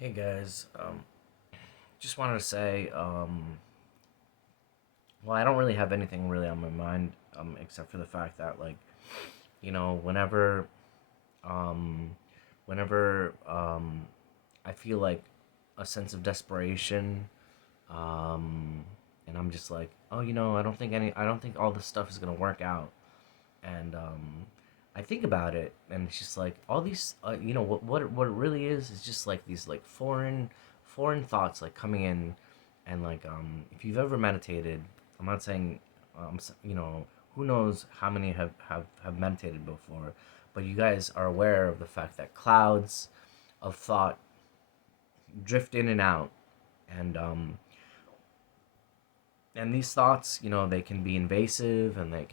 Hey guys, just wanted to say, well, I don't really have anything really on my mind, except for the fact that, like, you know, um, whenever I feel like a sense of desperation, um, and I'm just like, oh, I don't think all this stuff is gonna work out, and I think about it, and it's just like all these, what it really is just like these like foreign thoughts like coming in, and like if you've ever meditated, I'm not saying, who knows how many have meditated before, but you guys are aware of the fact that clouds of thought drift in and out, and these thoughts, they can be invasive, and they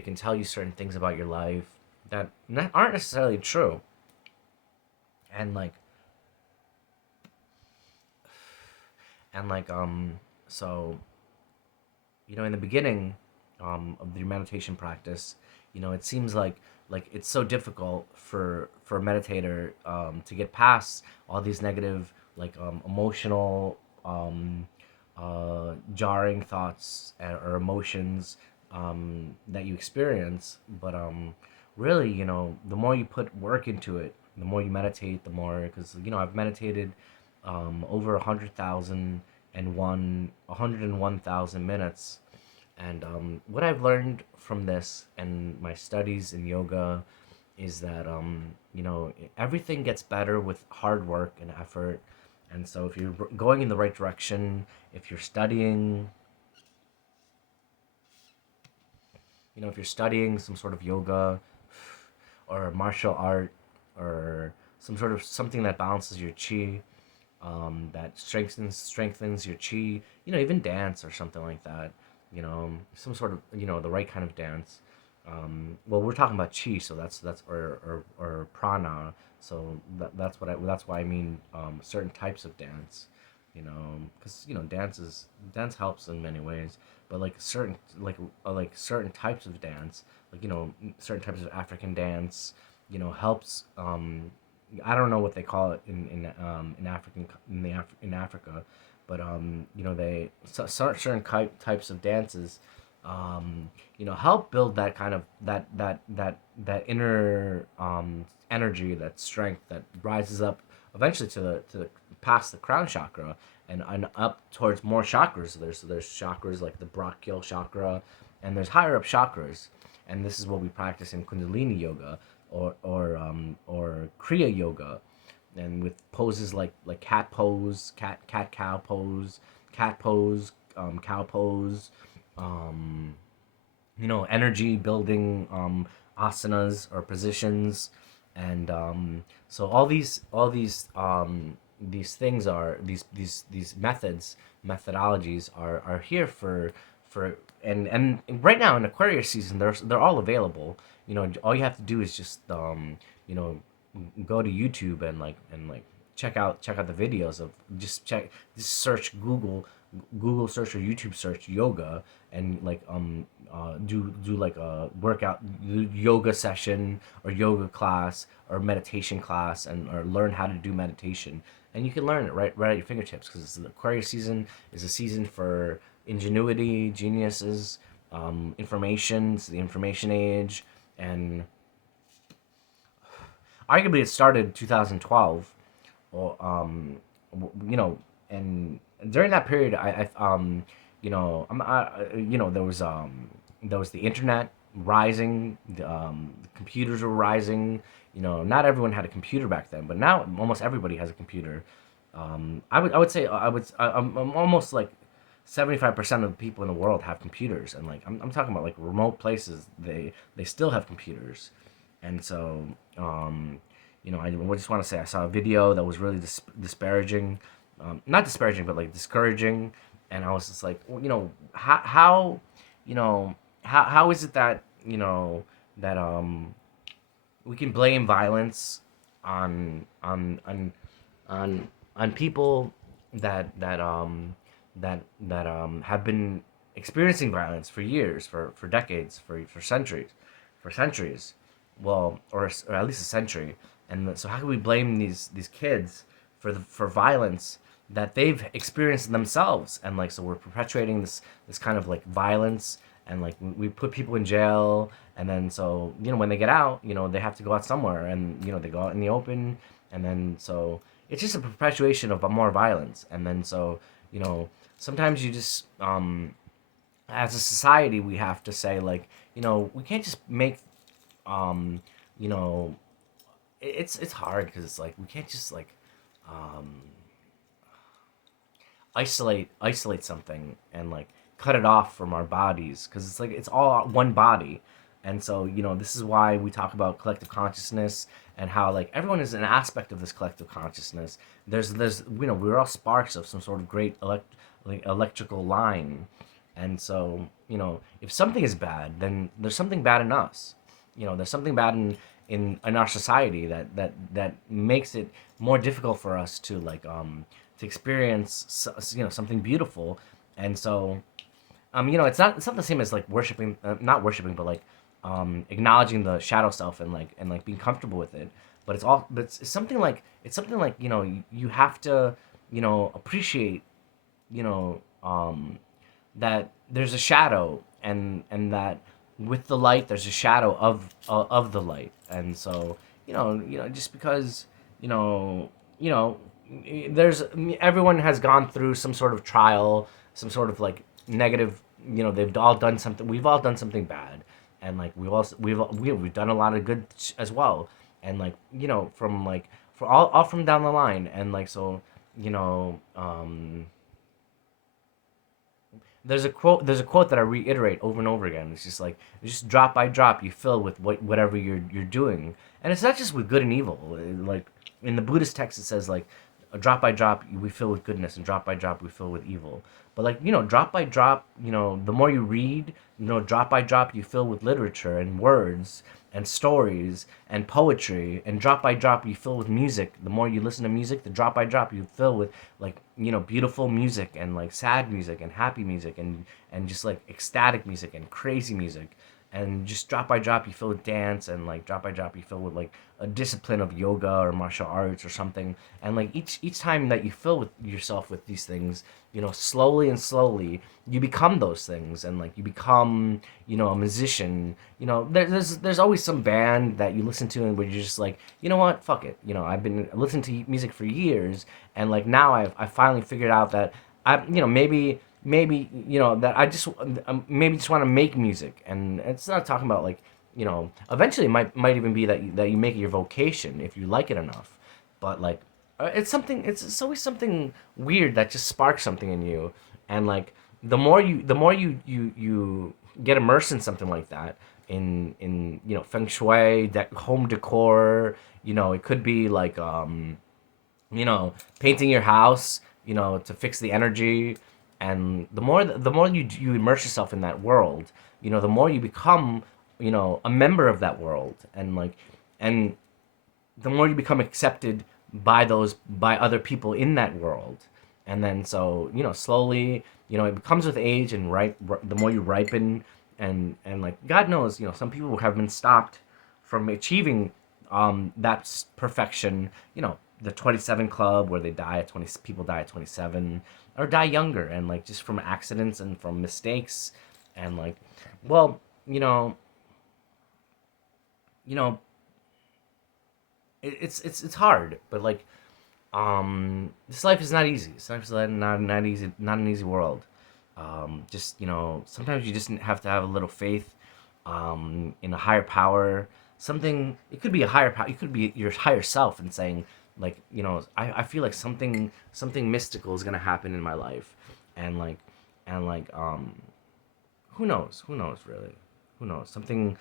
can tell you certain things about your life that aren't necessarily true. And so in the beginning of your meditation practice, it seems like it's so difficult for a meditator to get past all these negative, like emotional, jarring thoughts or emotions that you experience. But really, the more you put work into it, the more you meditate, the more, because I've meditated over 101,000 minutes. And what I've learned from this and my studies in yoga is that everything gets better with hard work and effort. And so if you're going in the right direction, if you're studying, if you're studying some sort of yoga or martial art, or some sort of something that balances your chi, that strengthens your chi, even dance or something like that, some sort of, the right kind of dance. Well, we're talking about chi, so that's or prana. So that's why I mean certain types of dance, because dance helps in many ways, but like certain types of dance, like certain types of African dance, helps. I don't know what they call it in African in Africa, but certain types of dances, help build that kind of that inner energy, that strength that rises up eventually to the past the crown chakra, and up towards more chakras. There's chakras like the brachial chakra, and there's higher up chakras, and this is what we practice in Kundalini yoga, or Kriya yoga, and with poses like cat pose, cat cow pose, cat pose, cow pose, um, energy building asanas or positions. And so these things are these methodologies are here for and right now in Aquarius season, they're all available. All you have to do is just you know go to YouTube, and check out the videos of, just search Google search or YouTube search yoga, and do like a workout, yoga session or yoga class or meditation class, and or learn how to do meditation. And you can learn it right at your fingertips, because the Aquarius season is a season for ingenuity, geniuses, information. It's the information age. And arguably it started in 2012, or and during that period, there was the internet rising, the computers were rising. Not everyone had a computer back then, but now almost everybody has a computer. I would say, I'm almost like 75% of the people in the world have computers, and like I'm talking about like remote places, they still have computers. And so I just want to say, I saw a video that was really disparaging, not disparaging, but like discouraging. And I was just like, well, how you know how is it that that we can blame violence on people that have been experiencing violence for years, for decades, for centuries, well, or at least a century. And so how can we blame these kids for violence that they've experienced themselves, and like so we're perpetuating this kind of like violence, and like we put people in jail, and then so when they get out, they have to go out somewhere, and they go out in the open, and then so it's just a perpetuation of more violence, and then so sometimes you just as a society we have to say like we can't just make um you know it's hard because it's like we can't just like um isolate something and like cut it off from our bodies because it's like it's all one body. And so this is why we talk about collective consciousness and how like everyone is an aspect of this collective consciousness. There's we're all sparks of some sort of great like electrical line. And so if something is bad, then there's something bad in us. There's something bad in our society that makes it more difficult for us to experience something beautiful. And so it's not the same as like worshiping, not worshiping, but like acknowledging the shadow self and being comfortable with it. But it's something like you have to appreciate you know that there's a shadow, and that with the light there's a shadow of the light. And so just because you know you know there's everyone has gone through some sort of trial, some sort of like negative. They've all done something, we've all done something bad, and like we've done a lot of good as well. And like from like for all from down the line. And like so you know there's a quote that I reiterate over and over again. It's just like just drop by drop you fill with whatever you're doing. And it's not just with good and evil. Like in the Buddhist text it says like drop by drop we fill with goodness, and drop by drop we fill with evil. But like drop by drop, the more you read, drop by drop you fill with literature and words and stories and poetry. And drop by drop you fill with music. The more you listen to music, the drop by drop you fill with like beautiful music, and like sad music and happy music, and just like ecstatic music and crazy music. And just drop by drop you fill with dance, and like drop by drop you fill with like a discipline of yoga or martial arts or something. And like each time that you fill with yourself with these things, slowly and slowly you become those things. And like you become a musician. There's always some band that you listen to and where you're just like, what, fuck it. I've been listening to music for years, and like now I finally figured out that I maybe that I just maybe just want to make music. And it's not talking about like eventually it might even be that you make it your vocation if you like it enough. But like it's always something weird that just sparks something in you. And like the more you get immersed in something like that, in feng shui, home decor. It could be like painting your house, to fix the energy. And the more you immerse yourself in that world, the more you become, a member of that world. And like, and the more you become accepted by other people in that world. And then so slowly, it becomes with age, and the more you ripen. And like God knows, some people have been stopped from achieving that perfection. The 27 club, where they die at 20, people die at 27 or die younger, and like just from accidents and from mistakes. And like, well, you know it's hard. But like this life is not easy. This life is not easy, not an easy world. Just sometimes you just have to have a little faith in a higher power. Something, it could be a higher power, it could be your higher self, and saying like, I feel like something mystical is gonna happen in my life. And like who knows really, who knows, something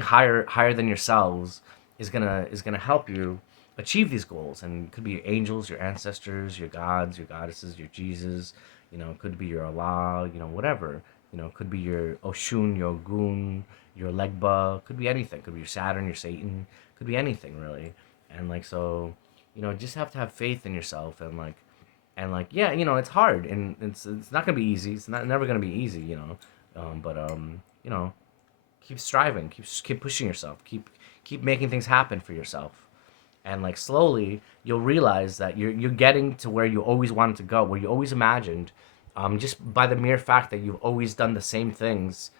higher than yourselves is gonna help you achieve these goals. And it could be your angels, your ancestors, your gods, your goddesses, your Jesus. It could be your Allah, whatever. It could be your Oshun, your Ogun, your Legba. Could be anything. Could be your Saturn, your Satan. Could be anything really. And like so, just have to have faith in yourself. And like yeah, it's hard, and it's not gonna be easy. It's not never gonna be easy. But keep striving, keep pushing yourself, keep making things happen for yourself. and like slowly you'll realize that you're getting to where you always wanted to go, where you always imagined, just by the mere fact that you've always done the same things.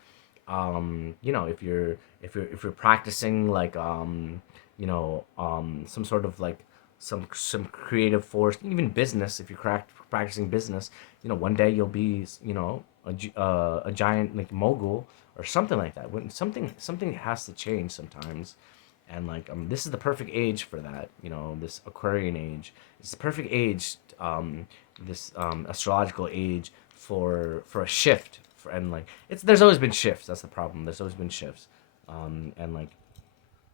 You know, if you're practicing like some sort of like some creative force, even business. If you're practicing business, you know, one day you'll be, you know, a giant like mogul or something like that. When something has to change sometimes, and like this is the perfect age for that. You know, this Aquarian age. It's the perfect age. This astrological age for a shift. And like there's always been shifts. That's the problem. There's always been shifts, and like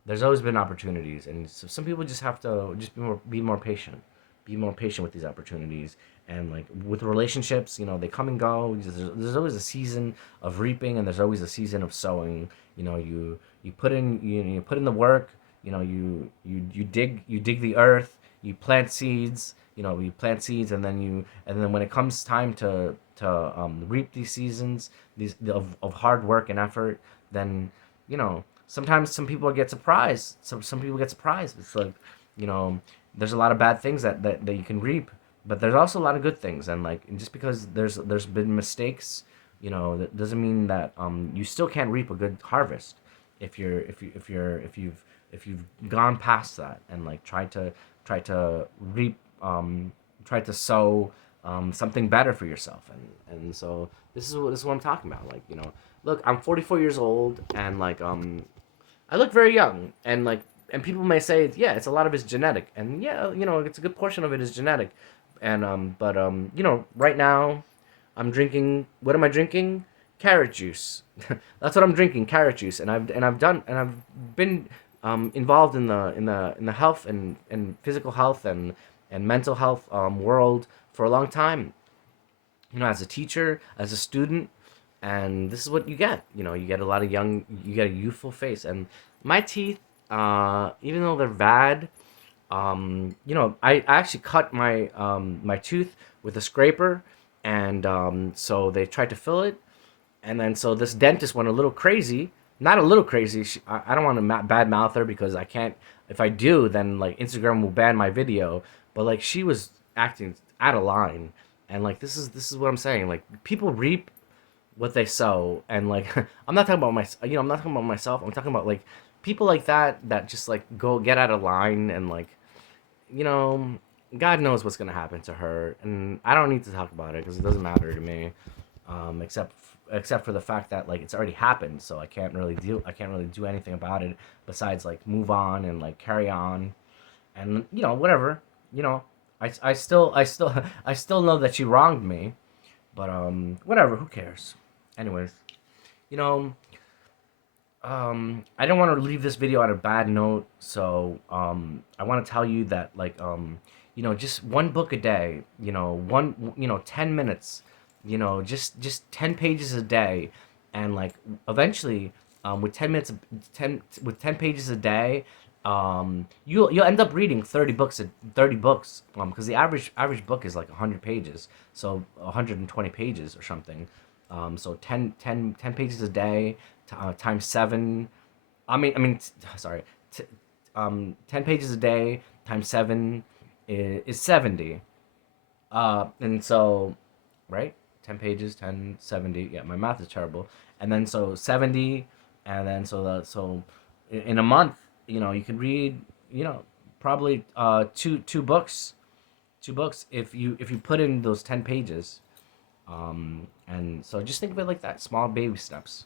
there's always been opportunities, and so some people just have to just be more patient, be more patient with these opportunities. And like with relationships, you know, they come and go. There's always a season of reaping, and there's always a season of sowing. You know, you put in you put in the work. You know, you dig the earth, you plant seeds. You know, you plant seeds, and then when it comes time to reap these seasons, of hard work and effort, then, you know, sometimes some people get surprised. Some people get surprised. It's like, you know, there's a lot of bad things that you can reap, but there's also a lot of good things. And like, just because there's been mistakes, you know, that doesn't mean that you still can't reap a good harvest if you've gone past that, and like try to reap, try to sow something better for yourself. And so this is what I'm talking about. Like, you know, look, I'm 44 years old, and like I look very young, and like, and people may say, yeah, it's a lot of it's genetic, and yeah, you know, it's a good portion of it is genetic. And but you know, right now I'm drinking. What am I drinking? Carrot juice. That's what I'm drinking, carrot juice. And I've been involved in the health and physical health and mental health world for a long time. You know, as a teacher, as a student, and this is what you get. You know, you get a lot of you get a youthful face. And my teeth, even though they're bad, you know, I actually cut my tooth with a scraper, and so they tried to fill it, and then so this dentist went a little crazy. Not a little crazy. I don't want to bad mouth her, because I can't. If I do, then like Instagram will ban my video. But like, she was acting out of line, and like this is what I'm saying. Like, people reap what they sow, and like I'm not talking about I'm not talking about myself. I'm talking about like people like that just like go get out of line, and like, you know, God knows what's gonna happen to her, and I don't need to talk about it because it doesn't matter to me, except for the fact that like it's already happened, so I can't really do anything about it besides like move on and like carry on, and you know, whatever, you know, I still know that she wronged me, but whatever, who cares? Anyways, you know, I don't want to leave this video on a bad note, so I want to tell you that like you know, just one book a day, you know, 10 minutes, you know, just 10 pages a day, and like eventually, with 10 minutes, 10 pages a day, you'll end up reading 30 books, because the average book is like 100 pages, so 120 pages or something. So 10 pages a day, times 7. Sorry, 10 pages a day times 7 is 70. And so, right? 10 pages, 10 70. Yeah, my math is terrible. And then so 70, and then so in a month, you know, you could read, you know, probably two books, if you put in those 10 pages. And so just think of it like that, small baby steps.